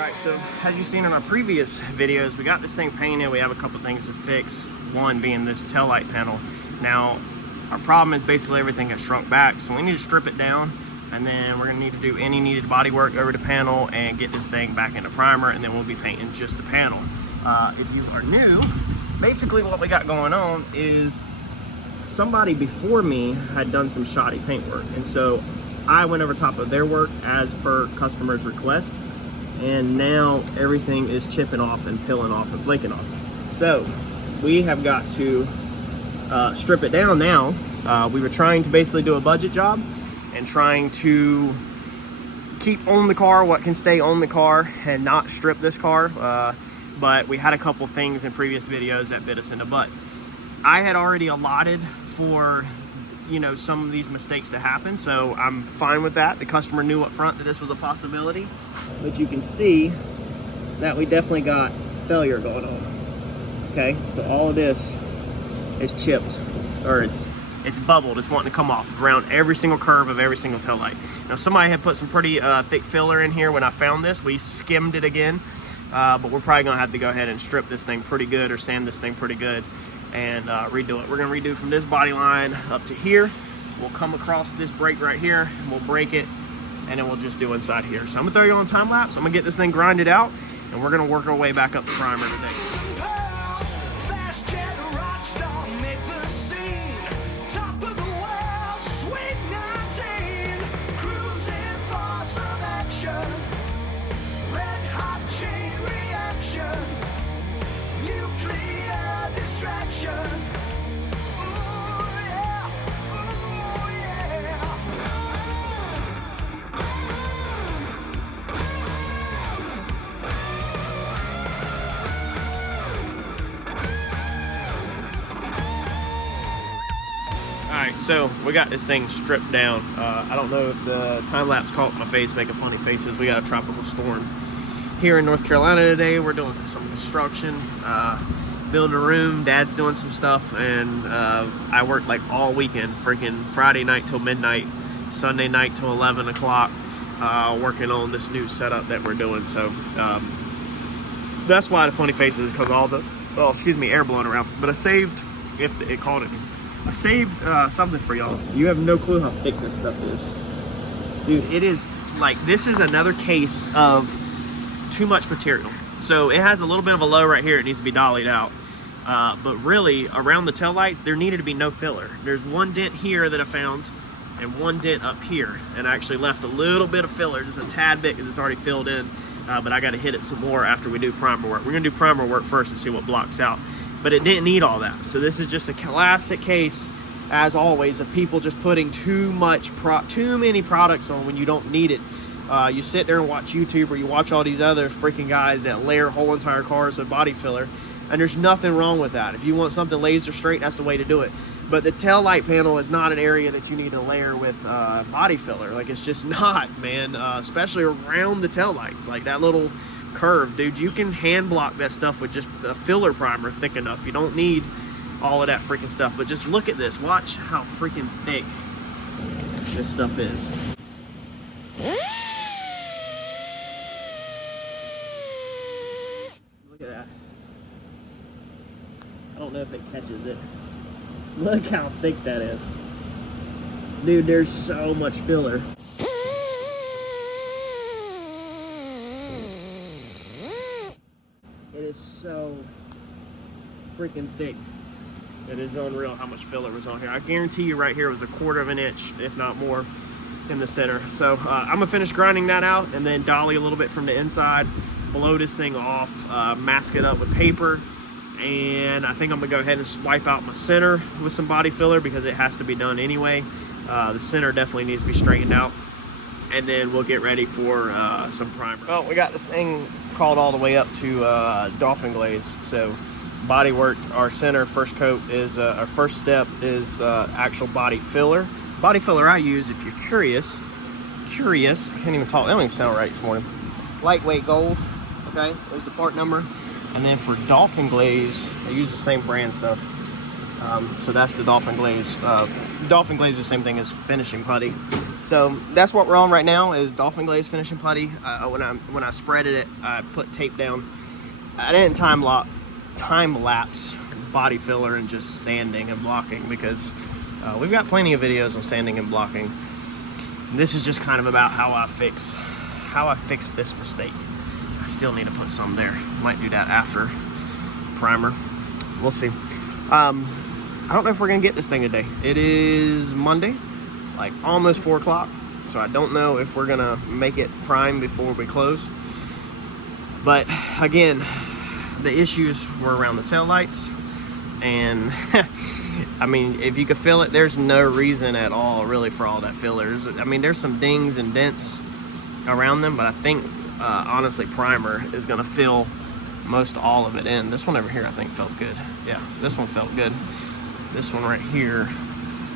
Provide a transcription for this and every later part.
Alright, so as you've seen in our previous videos, we got this thing painted. We have a couple things to fix, one being this tail light panel. Now, our problem is basically everything has shrunk back, so we need to strip it down, and then we're going to need to do any needed body work over the panel and get this thing back into primer, and then we'll be painting just the panel. If you are new, basically what we got going on is somebody before me had done some shoddy paint work, and so I went over top of their work as per customer's request, and now everything is chipping off and peeling off and flaking off. So we have got to strip it down now. We were trying to basically do a budget job and trying to keep on the car what can stay on the car and not strip this car, but we had a couple things in previous videos that bit us in the butt. I had already allotted for, you know, some of these mistakes to happen, so I'm fine with that. The customer knew up front that this was a possibility, but you can see that we definitely got failure going on. Okay, so all of this is chipped, or it's bubbled. It's wanting to come off around every single curve of every single tail light. Now, somebody had put some pretty thick filler in here when I found this. We skimmed it again, but we're probably gonna have to go ahead and strip this thing pretty good, or sand this thing pretty good, and redo it. We're gonna redo from this body line up to here. We'll come across this brake right here, and we'll break it, and then we'll just do inside here. So I'm gonna throw you on time lapse. I'm gonna get this thing grinded out, and we're gonna work our way back up the primer today. Alright, so we got this thing stripped down. I don't know if the time-lapse caught my face making funny faces. We got a tropical storm here in North Carolina today. We're doing some construction, building a room. Dad's doing some stuff, and I worked like all weekend, freaking Friday night till midnight, Sunday night till 11 o'clock, working on this new setup that we're doing. So that's why the funny faces, because all the, well, excuse me, air blowing around. But I saved, if it called it, I saved something for y'all. You have no clue how thick this stuff is. Dude, it is like, this is another case of too much material. So it has a little bit of a low right here. It needs to be dollied out. But really, around the taillights, there needed to be no filler. There's one dent here that I found, and one dent up here. And I actually left a little bit of filler, just a tad bit, because it's already filled in. But I got to hit it some more after we do primer work. We're going to do primer work first and see what blocks out. But it didn't need all that. So this is just a classic case, as always, of people just putting too many products on when you don't need it. You sit there and watch YouTube, or you watch all these other freaking guys that layer whole entire cars with body filler, and there's nothing wrong with that. If you want something laser straight, that's the way to do it. But the tail light panel is not an area that you need to layer with body filler. Like, it's just not, man. Especially around the tail lights, like that little curve, dude. You can hand block that stuff with just a filler primer thick enough. You don't need all of that freaking stuff. But just look at this. Watch how freaking thick this stuff is. Look at that. I don't know if it catches it. Look how thick that is. Dude, there's so much filler. It is so freaking thick. It is unreal how much filler was on here. I guarantee you right here was 1/4 of an inch, if not more, in the center. So I'm gonna finish grinding that out, and then dolly a little bit from the inside, blow this thing off, mask it up with paper, and I think I'm gonna go ahead and swipe out my center with some body filler, because it has to be done anyway. The center definitely needs to be straightened out, and then we'll get ready for some primer. Well, we got this thing crawled all the way up to dolphin glaze. So body work, our center first coat is our first step is actual body filler. Body filler I use, if you're curious, can't even talk, that don't even sound right this morning. Lightweight gold, okay, there's the part number. And then for dolphin glaze, I use the same brand stuff. So that's the dolphin glaze. Dolphin glaze is the same thing as finishing putty. So that's what we're on right now, is Dolphin Glaze finishing putty. When I spreaded it, I put tape down. I didn't time lapse body filler and just sanding and blocking, because we've got plenty of videos on sanding and blocking. This is just kind of about how I fix this mistake. I still need to put some there. Might do that after primer. We'll see. I don't know if we're gonna get this thing today. It is Monday, like almost 4 o'clock. So I don't know if we're gonna make it prime before we close. But again, the issues were around the tail lights, and I mean, if you could feel it, there's no reason at all really for all that fillers. I mean, there's some dings and dents around them, but I think honestly primer is going to fill most all of it in. This one over here I think felt good. Yeah, this one felt good. This one right here,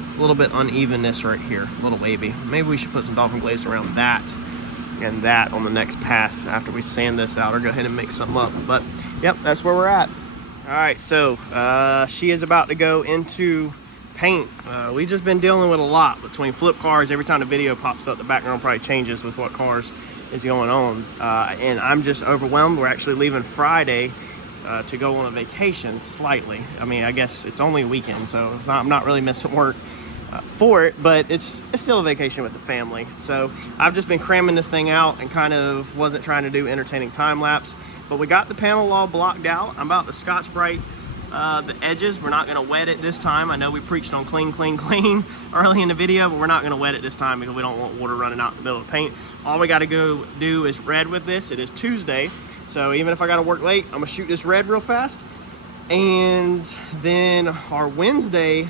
it's a little bit unevenness right here, a little wavy. Maybe we should put some Dolphin Glaze around that and that on the next pass after we sand this out, or go ahead and mix something up. But yep, that's where we're at. All right, so she is about to go into paint. We've just been dealing with a lot between flip cars. Every time the video pops up, the background probably changes with what cars is going on, and I'm just overwhelmed. We're actually leaving Friday to go on a vacation slightly. I mean, I guess it's only a weekend, so I'm not really missing work for it, but it's still a vacation with the family. So I've just been cramming this thing out and kind of wasn't trying to do entertaining time lapse. But we got the panel all blocked out. I'm about to Scotch-Brite the edges. We're not going to wet it this time. I know we preached on clean, clean, clean early in the video, but we're not going to wet it this time because we don't want water running out in the middle of the paint. All we got to go do is red with this. It is Tuesday, so even if I got to work late, I'm going to shoot this red real fast. And then our Wednesday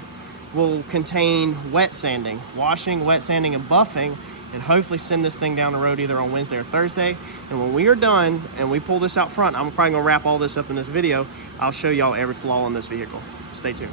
will contain wet sanding, washing, wet sanding, and buffing, and hopefully send this thing down the road either on Wednesday or Thursday. And when we are done and we pull this out front, I'm probably gonna wrap all this up in this video. I'll show y'all every flaw in this vehicle. Stay tuned.